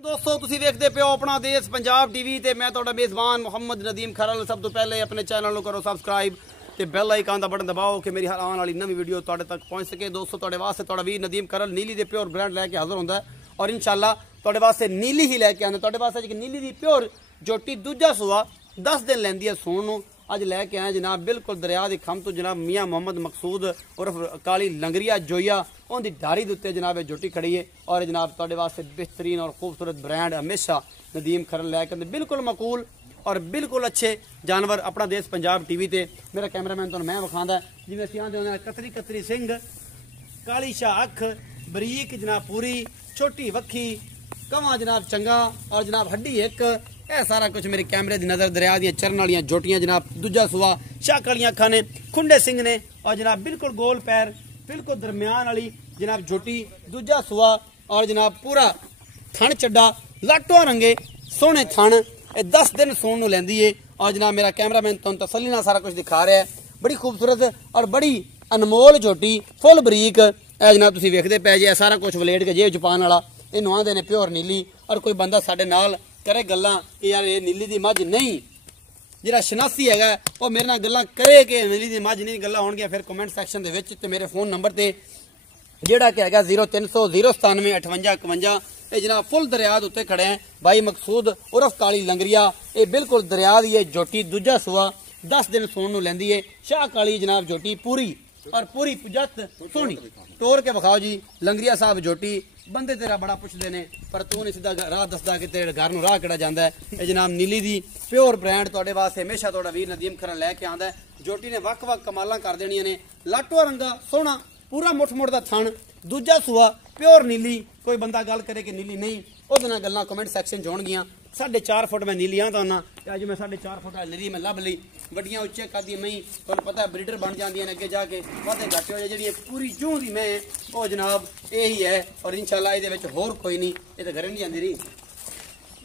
दोस्तों तुसी देखते पे हो अपना देश पंजाब टीवी ते मैं तुहाडा मेज़बान मुहम्मद नदीम खरल। सब तो पहले अपने चैनल को करो सबसक्राइब ते बेल आइकन दा बटन दबाओ कि मेरी हर आने वाली नवी वीडियो तुहाडे तक पहुंच सके। दोस्तों तुहाडे वास्ते तुहाडा वीर नदीम खरल नीली दे प्योर ब्रांड लैके हाजिर होंदा है और इंशाल्लाह तुहाडे वास्ते नीली ही लैके आंदा। तुहाडे वास्ते जी नीली दी प्योर जोटी दूजा सुआ 10 दिन लैंदी है सूण नूं। अज लैके आए जनाब बिल्कुल दरिया की खम तो जनाब मियाँ मोहम्मद मकसूद उर्फ काली लंगरिया जोइया उनकी डारी के उत्ते जनाब जोटी खड़ी है और जनाब तुहाडे वास्ते बेहतरीन और खूबसूरत ब्रांड हमेशा नदीम खरल लैके आंदे। बिल्कुल मकूल और बिल्कुल अच्छे जानवर अपना देश पंजाब टीवी ते मेरा कैमरामैन तुहानूं मैं विखांदा जिवें असीं आंदे होंदे कतरी कतरी सिंह काली शाह अख बरीक जनाब पूरी छोटी वक्खी कवां जनाब चंगा और जनाब हड्डी एक यह सारा कुछ मेरे कैमरे की नज़र दरिया दी चरण वाली जोटियां जनाब दूजा सुआ शाक वाली अखा ने खुंडे सिंह ने और जनाब बिल्कुल गोल पैर बिल्कुल दरम्यान वाली जनाब जोटी दूजा सुआ और जनाब पूरा थन चड्डा लाटो रंगे सोहने थन 10 दिन सूण नूं लैंदी है और जनाब मेरा कैमरामैन तुहानूं तसल्ली नाल सारा कुछ दिखा रहा है। बड़ी खूबसूरत और बड़ी अनमोल जोटी फुल बरीक है जनाब तुसीं वेखदे पै जे सारा कुछ वलेट के जेब च पाउण वाला इहनूं आंदे ने प्योर नीली। और कोई बंदा साडे नाल करे गल्लां कि यार ये नीली दी मझ नहीं जिहड़ा शनासी हैगा वो मेरे नाल गल्लां करे कि नीली दी मझ नहीं गल्लां होणगियां फिर कमेंट सैक्शन दे विच ते मेरे फोन नंबर ते जिहड़ा कि हैगा 0300 097 58 51 ये जनाब फुल दरिया दे उत्ते खड़े हैं भाई मकसूद उर्फ काली लंगरिया। ये बिल्कुल दरिया दी है जोटी दूजा सुआ 10 दिन सूण नूं लैंदी है शाह काली जनाब जोटी पूरी और पूरी जत सोहनी तोड़ के विखाओ जी लंगरिया साहब जोटी। बंदे तेरा बड़ा पुछते ने पर तू नहीं सीधा राह दसदा कि तेरे घर नूं राह किहड़ा जांदा है। ये जनाब नीली दी प्योर ब्रांड तुहाडे वास्ते हमेशा तुहाडा वीर नदीम खरल लैके आंदा है। जोटी ने वक् वक् कमालां कर देणियां ने लाटो रंगा सोहना पूरा मुठ मुठ दा थण दूजा सुआ प्योर नीली। कोई बंदा गल करे कि नीली नहीं ओहदे नाल गल्लां कमेंट सैक्शन च होणगियां। 4.5 फुट मैं नीली आंदा होना अज मैं 4.5 फुट नीली मैं लभ ली। वड्डियां उच्चे कदी मई तुहानूं पता है ब्रीडर बन जांदियां ने अगे जाके वाधे घाटे हो जाए जिहड़ी पूरी जूं दी मैं वो जनाब यही है और इंशाल्लाह इहदे विच होर कोई नहीं ये तो घरे नहीं जांदी रही।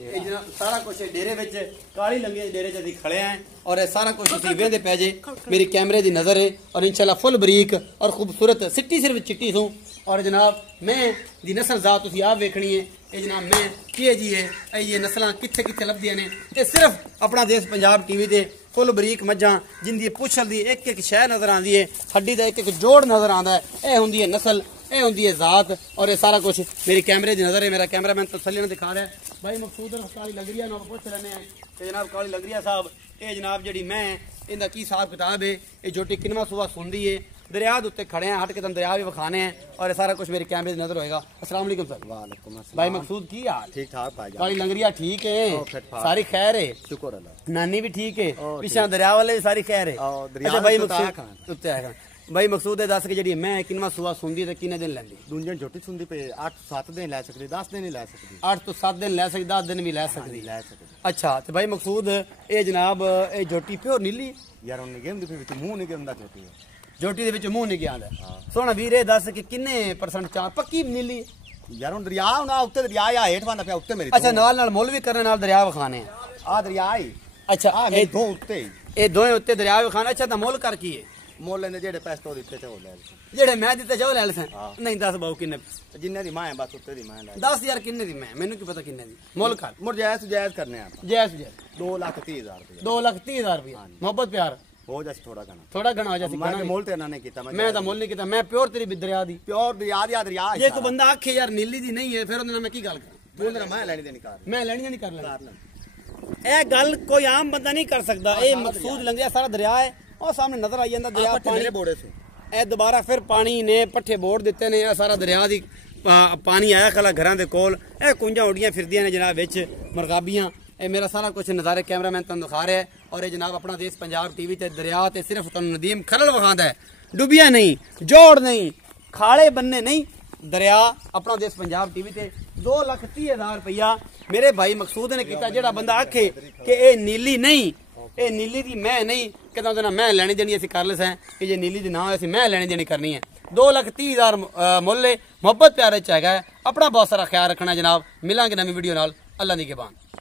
ये जनाब सारा कुछ डेरे विच काली लंगे डेरे च असीं खड़े हैं और ये सारा कुछ तुसीं वेंदे पै जे मेरी कैमरे दी नज़र है और इंशाल्लाह फुल बरीक और खूबसूरत सिट्टी सिर्फ चिट्टी सूं और जनाब मैं दी नस्ल जात तुसीं आप वेखनी है। ये जनाब मैं की जी है ये नस्लां कित्थे कित्थे लभदियां ने ये सिर्फ अपना देश पंजाब टीवी ते फुल बरीक मज्जां जिंदी पुछल दी एक एक शै नज़र आंदी है हड्डी दा एक एक जोड़ नज़र आंदा है। यह हुंदी है नस्ल यह हुंदी है जात और ये सारा कुछ मेरी कैमरे की नज़र है। मेरा कैमरामैन तसल्ली नाल दिखा रहा है भाई मकसूद काली लंगरिया नाल पुछ रहे हैं कि जनाब काली लंगरिया साहब ये जनाब जी मैं इनका की हिसाब किताब है ये जोटी किनवा सुबह सुनती है दरिया के उत्ते खड़े हैं हट के तुम दरिया भी विखाने हैं और सारा कुछ मेरी कैमरे की नजर होएगा। अस्सलाम वालेकुम सर। वालेकुम अस्सलाम भाई मकसूद की हाल ठीक ठाक भाई काली लंगरिया ठीक है सारी खैर है शुक्र अल्लाह नानी भी ठीक है पिछा दरिया वाले भी सारी खैर है। अच्छा भाई मकसूद उत्ते आएगा भाई मकसूद है दस के जी मैं किनवा सुबह सुनती तो किन्ने दिन लैंदी दूजियां छोटी सुनती पे 8-7 दिन लै सकदी 10 दिन नहीं लै सकदी 8 तो 7 दिन लै सकदी 10 दिन भी लै सकदी अच्छा तो भाई मकसूद ये जनाब ये जोटी प्योर नीली यार उन्हें गेम दी फिर मुंह नहीं गेम दा जोटी है जोटी दे विच मुंह नहीं गया सोना वीरे दस कि किन्ने परसेंट चार पक्की नीली यार हुन दरिया हुन उत्ते दरिया या हेठ वांदा पिया उत्ते मेरी अच्छा नाल मोल भी करने नाल दरिया विखाने आ दरिया ही अच्छा ये दो उत्ते ये दोए उत्ते दरिया विखाने। अच्छा तो मोल कर की है मोल लेंदे जेड़े पैसे तो दित्ते ते ओ ले जेड़े मैं दित्ते जो ले सन नहीं दस बाऊ किन्ने जिन्ने दी मां है बस उत्ते दी मां ले 10 यार किन्ने दी मैं मैनू की पता किन्ने दी मोल कर मुर जायज करने आप जैस 2,30,000 रुपया 2,30,000 रुपया मोहब्बत प्यार हो जाए थोड़ा घना हो जाए मैं मोल तेना नहीं कीता मैं तो मोल नहीं कीता मैं प्योर तेरी दरिया दी प्योर दरिया जे कोई बंदा आखे यार नीली दी नहीं है फिर उन्हें मैं की गल करा बोल मैं लेनी देनी कर मैं लेनी नहीं कर लेना ए गल कोई आम बंदा नहीं कर सकता। ये मकसूद लंघिया सारा दरिया है और सामने नजर आई जाता दरिया पानी बोड़े से ए दोबारा फिर पानी ने पट्ठे बोड़ दिते ने सारा दरिया दी पानी आया खला घरां दे कोल ए कुंजां उड़ियां फिरदियां ने जनाब विच मरगाबियां ये मेरा सारा कुछ नज़ारे कैमरामैन तुहानूं दिखा रहा है और ये जनाब अपना देश पंजाब टीवी ते दरिया ते सिर्फ तुहानूं नदीम खरल विखांदा है डुबिया नहीं जोड़ नहीं खाले बन्ने नहीं दरिया अपना देश पंजाब टीवी ते 2,30,000 रुपया मेरे भाई मकसूद ने किया। जेड़ा बंदा आखे कि ये नीली नहीं ये नीली दी मैं नहीं कहता मैं लैनी देनी असीं कर लसां कि जे नीली दी ना होए मैं लैनी देनी करनी है 2,30,000 मुल्ल मोहब्बत प्यारे च हैगा। अपना बहुत सारा ख्याल रखना जनाब। मिलांगे नवी वीडियो नाल अल्लाह दी के बाद।